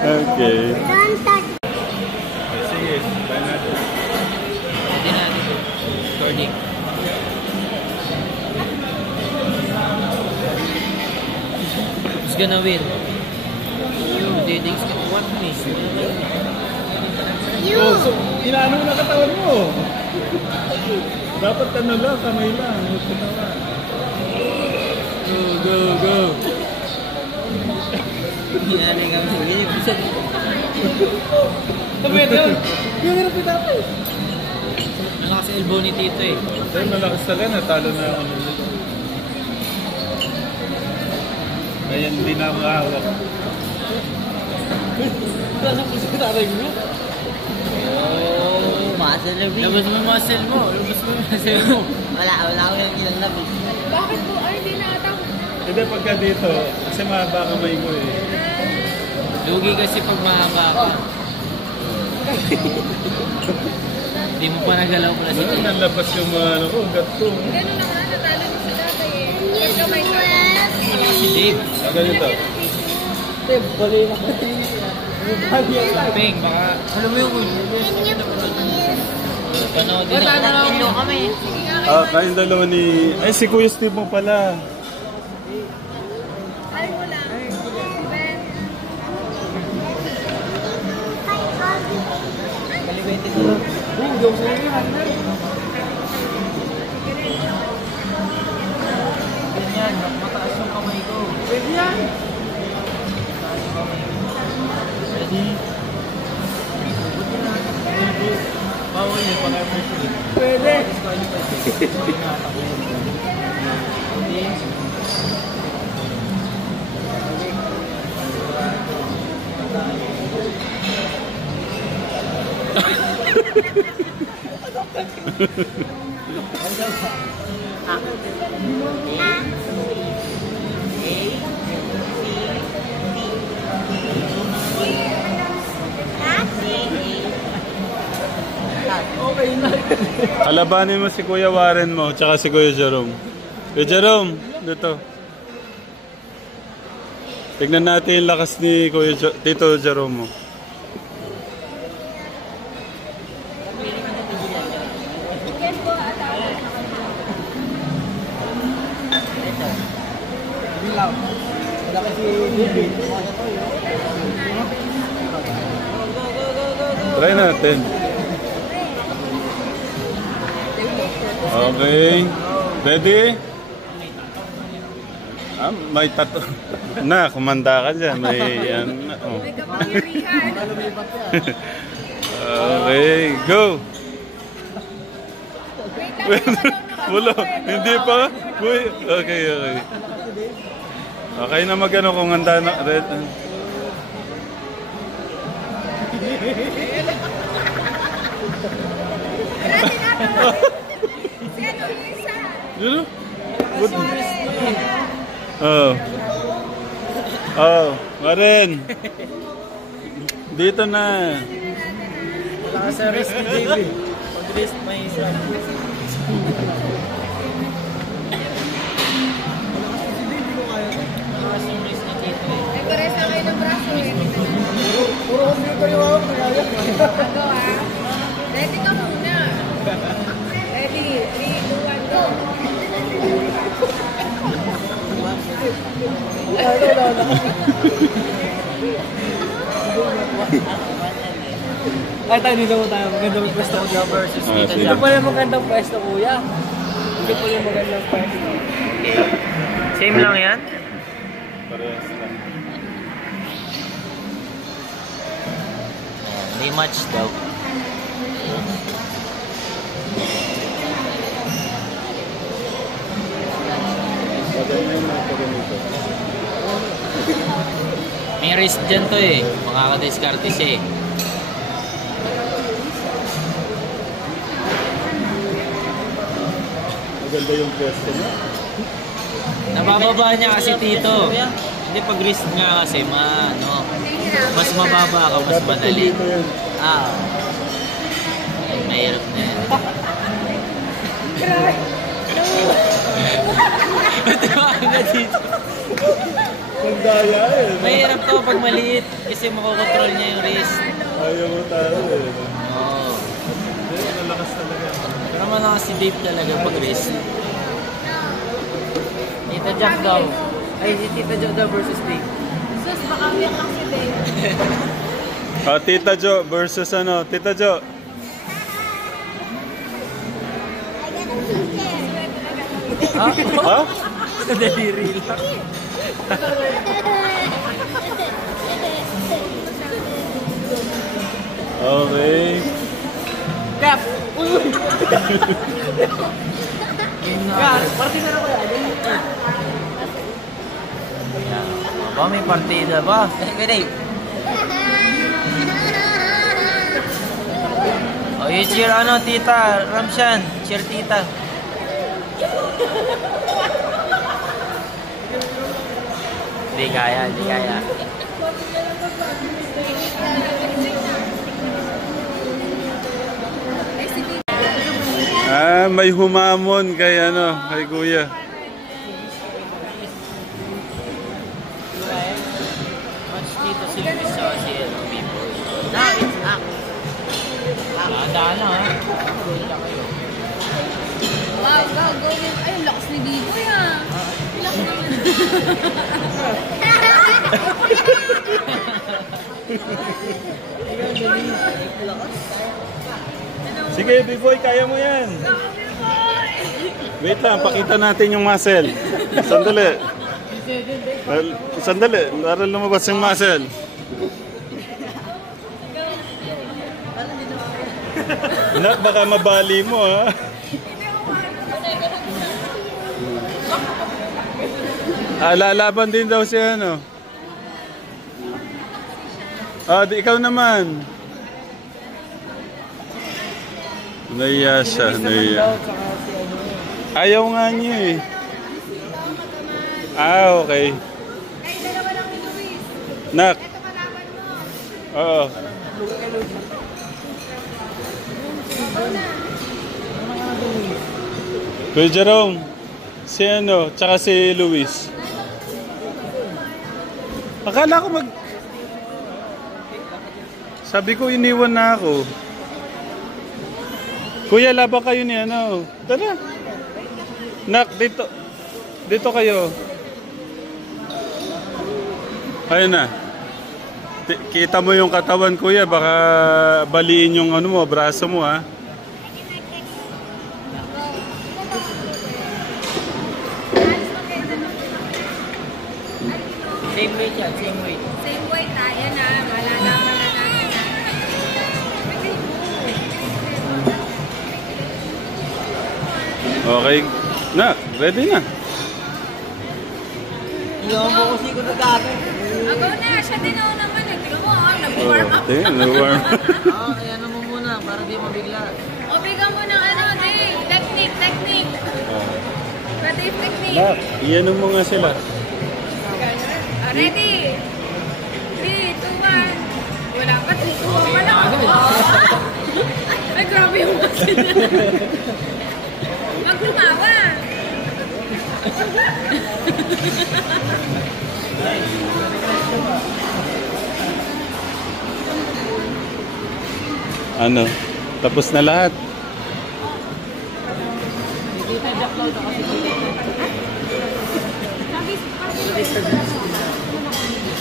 Okay. Sige, try natin. Pwede natin. Recording. Who's gonna win? Today's what miss? You! Oh, so, inaano mo na katawan mo. Dapat ano lang, kamay lang. Huwag katawan. Go, go, go! Hinali kami. Hindi, bisa dito. Pwede yun. Yung hirap yung dapat. Malakas sa elbow ni Tito eh. Dahil malakas talaga, natalo na ako nito. Kaya hindi na ako hawak. Nasa puso ka tayo mo? Oh, muscle na big. Labas mo yung muscle mo. Labas mo yung muscle mo. Wala ko yung kinalabas. Bakit po? Ay, hindi na ata. Hindi pagka dito, kasi mahaba kamay mo eh. Lugi kasi pag mahaba ka. Hindi mo pa nagalaw pala si Ano Tito. nalabas yung mga ano ko, ugat ko. Gano'n na nga, natalo mo sa dati eh. Yung kamay ka. Si Dave. Ganito. Dave, bali na ko. Peng, baka... Alam mo yung... Panood din ako. Kami. Ah, kayong dalawa ni... Ay, si Kuya Steve mo pala. Ay, wala. Ben. Kaliwete ko. Hindi ako sa'yo yan. Ganyan, mataas yung kamay ko. Pwede yan. Ready? Bawal yun, pag-armor. Pwede. Okay na. Alabanin mo si Kuya Warren mo, tsaka si Kuya Jerome. Kuya Jerome, dito. Tignan natin yung lakas ni Tito Jerome mo. Try natin. Okay. Ready? Ah, may tato. Na, kumanda ka dyan. May yan. Oh. May kapangyarihan. Okay, go. Wait lang. Wala, hindi pa. Uy, okay, okay. Okay na magano kung handa na. Red. Si ano yung isa? Yun? Good. Oh. Oh, Warren. Dito na. Malakas sa wrist ni David. Pag-wrist may isa. Malakas yung wrist ni Tito eh. Ay, pares na kayo ng braso eh. Puro computer yung hawak, nagaya. Ako ah. Ready ka muna. Ready. 3, 2, 1, go. Ay, tayo dito mo tayo. Magandang pwesto ko dyan versus Tito sige. Jack. Ito pala yung magandang pwesto, kuya. Ito pala yung magandang pwesto. Okay. Same lang yan? Parehas lang. Hindi match daw. May risk dyan to eh. Makakadiskarte siya eh. Maganda yung pwesto niya. Nabababa niya kasi Tito. Hindi pag risk nga kasi mas mababa ka, mas madali. Ah. Ay, mahirap na yan. Tumawa ka dito. Ang daya eh. Mahirap to pag maliit kasi makokontrol niya yung wrist. Ayaw mo tayo eh. Oo. Malakas talaga. Pero naman si Dave talaga pag wrist. Tita Jack daw. Ay, si Tita Jack daw versus Dave. Sus, baka uyak lang si Dave. Tita Jo versus ano? Tita Jo. Ha? Daliri lang. Okay. Left! Party na lang kaya. Ba, may partida ba? Kaya Dave. Oh, you cheer ano, tita. Ramshan, cheer tita. Hindi kaya, hindi kaya. May humamon kay ano, kay Kuya. Match dito si Luis sa si people. Now it's up. Daan na ha. Wow, go. Ay, ang lakas ni Biboy ah. Sige, B-boy, kaya mo yan. Wait lang, pakita natin yung muscle. Sandali. Sandali, para lumabas yung muscle. Anak, baka mabali mo ha. Lalaban din daw siya ano. Ikaw naman. Naiya siya, naiya. Ayaw nga niya eh. Okay. Ay, dalawa lang ni Luis. Nak. Ito kalaban mo. Oo. Kuya Jerome, si ano, tsaka si Luis. Akala ko Sabi ko iniwan na ako. Kuya, laban kayo ni ano. Tara. Nak, dito. Dito kayo. Ayun na. Kita mo yung katawan, kuya. Baka baliin yung ano mo, braso mo ha. Same weight yan, same weight. Same weight tayo na. Malalaman na natin. Okay. Nak, ready na. Iyon mo kasi ko nagkakit. Ako na. Siya din ako naman. Tingnan mo ah. Nag-warm up. Nag-warm up. Kaya naman muna, para di mabigla. O, bigyan mo ng ano, Dave. Technique. Dave, technique. Nak, iyan mo nga sila. Ready? 3, 2, 1. Wala pa. 3, 2, 1 pa lang. Ay, grabe yung masin. Maglumawa. Ano? Tapos na lahat. Tita Jack daw kasi.